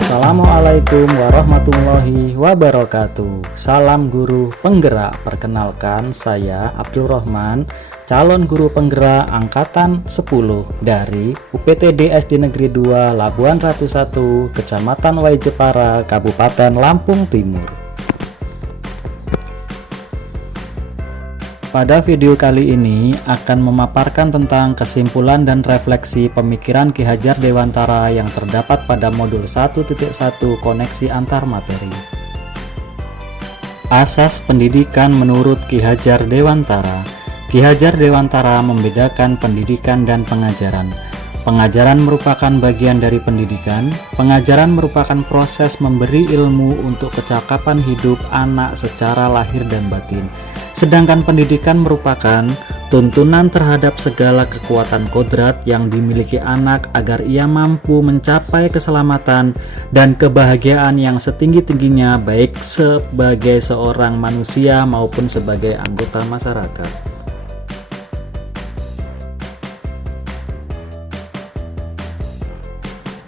Assalamualaikum warahmatullahi wabarakatuh. Salam guru penggerak. Perkenalkan, saya Abdul Rahman, calon guru penggerak angkatan 10 dari UPTD SD Negeri 2 Labuan Ratu 1, Kecamatan Waijepara, Kabupaten Lampung Timur. Pada video kali ini akan memaparkan tentang kesimpulan dan refleksi pemikiran Ki Hajar Dewantara yang terdapat pada modul 1.1 koneksi antar materi. Asas pendidikan menurut Ki Hajar Dewantara. Ki Hajar Dewantara membedakan pendidikan dan pengajaran. Pengajaran merupakan bagian dari pendidikan. Pengajaran merupakan proses memberi ilmu untuk kecakapan hidup anak secara lahir dan batin. Sedangkan pendidikan merupakan tuntunan terhadap segala kekuatan kodrat yang dimiliki anak agar ia mampu mencapai keselamatan dan kebahagiaan yang setinggi-tingginya baik sebagai seorang manusia maupun sebagai anggota masyarakat.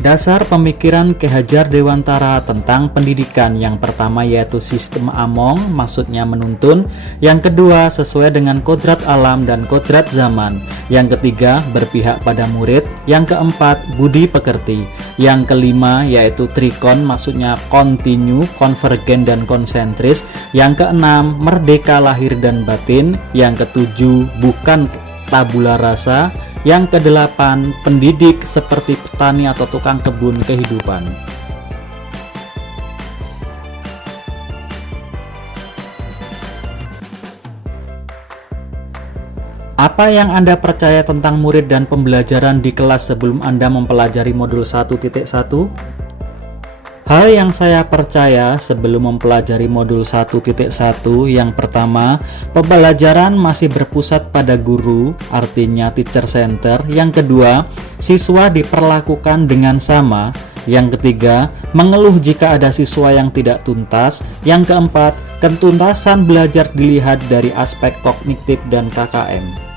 Dasar pemikiran Ki Hajar Dewantara tentang pendidikan yang pertama yaitu sistem Among, maksudnya menuntun. Yang kedua, sesuai dengan kodrat alam dan kodrat zaman. Yang ketiga, berpihak pada murid. Yang keempat, budi pekerti. Yang kelima yaitu trikon, maksudnya kontinu, konvergen dan konsentris. Yang keenam, merdeka lahir dan batin. Yang ketujuh, bukan tabula rasa. Yang kedelapan, pendidik seperti petani atau tukang kebun kehidupan. Apa yang Anda percaya tentang murid dan pembelajaran di kelas sebelum Anda mempelajari modul 1.1? Hal yang saya percaya sebelum mempelajari modul 1.1 yang pertama, pembelajaran masih berpusat pada guru, artinya teacher center. Yang kedua, siswa diperlakukan dengan sama. Yang ketiga, mengeluh jika ada siswa yang tidak tuntas. Yang keempat, ketuntasan belajar dilihat dari aspek kognitif dan KKM.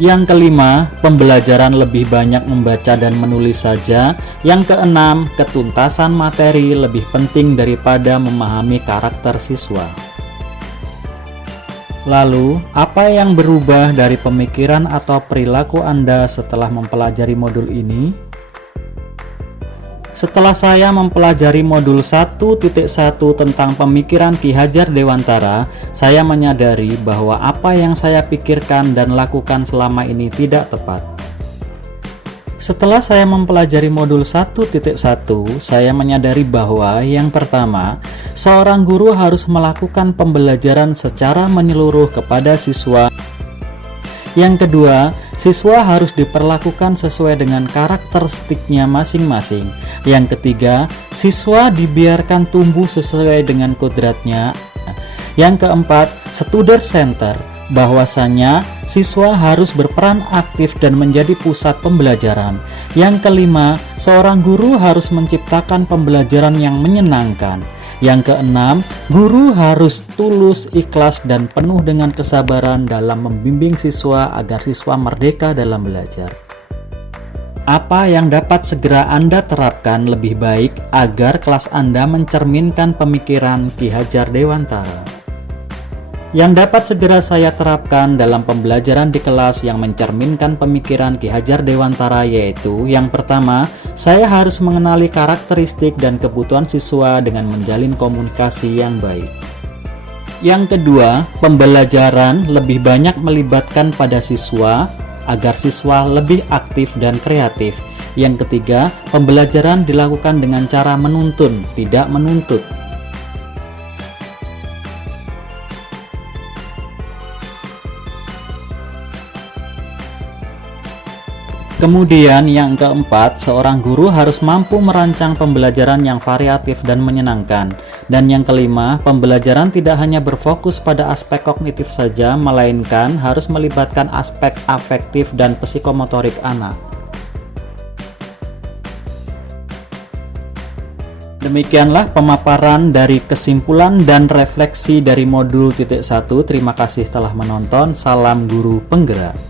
Yang kelima, pembelajaran lebih banyak membaca dan menulis saja. Yang keenam, ketuntasan materi lebih penting daripada memahami karakter siswa. Lalu, apa yang berubah dari pemikiran atau perilaku Anda setelah mempelajari modul ini? Setelah saya mempelajari modul 1.1 tentang pemikiran Ki Hajar Dewantara, saya menyadari bahwa apa yang saya pikirkan dan lakukan selama ini tidak tepat. Setelah saya mempelajari modul 1.1, saya menyadari bahwa yang pertama, seorang guru harus melakukan pembelajaran secara menyeluruh kepada siswa. Yang kedua, siswa harus diperlakukan sesuai dengan karakteristiknya masing-masing. Yang ketiga, siswa dibiarkan tumbuh sesuai dengan kodratnya. Yang keempat, student center, bahwasanya siswa harus berperan aktif dan menjadi pusat pembelajaran. Yang kelima, seorang guru harus menciptakan pembelajaran yang menyenangkan. Yang keenam, guru harus tulus, ikhlas, dan penuh dengan kesabaran dalam membimbing siswa agar siswa merdeka dalam belajar. Apa yang dapat segera Anda terapkan lebih baik agar kelas Anda mencerminkan pemikiran Ki Hajar Dewantara? Yang dapat segera saya terapkan dalam pembelajaran di kelas yang mencerminkan pemikiran Ki Hajar Dewantara yaitu: yang pertama, saya harus mengenali karakteristik dan kebutuhan siswa dengan menjalin komunikasi yang baik. Yang kedua, pembelajaran lebih banyak melibatkan pada siswa agar siswa lebih aktif dan kreatif. Yang ketiga, pembelajaran dilakukan dengan cara menuntun, tidak menuntut. Kemudian yang keempat, seorang guru harus mampu merancang pembelajaran yang variatif dan menyenangkan. Dan yang kelima, pembelajaran tidak hanya berfokus pada aspek kognitif saja, melainkan harus melibatkan aspek afektif dan psikomotorik anak. Demikianlah pemaparan dari kesimpulan dan refleksi dari modul titik 1. Terima kasih telah menonton. Salam guru penggerak.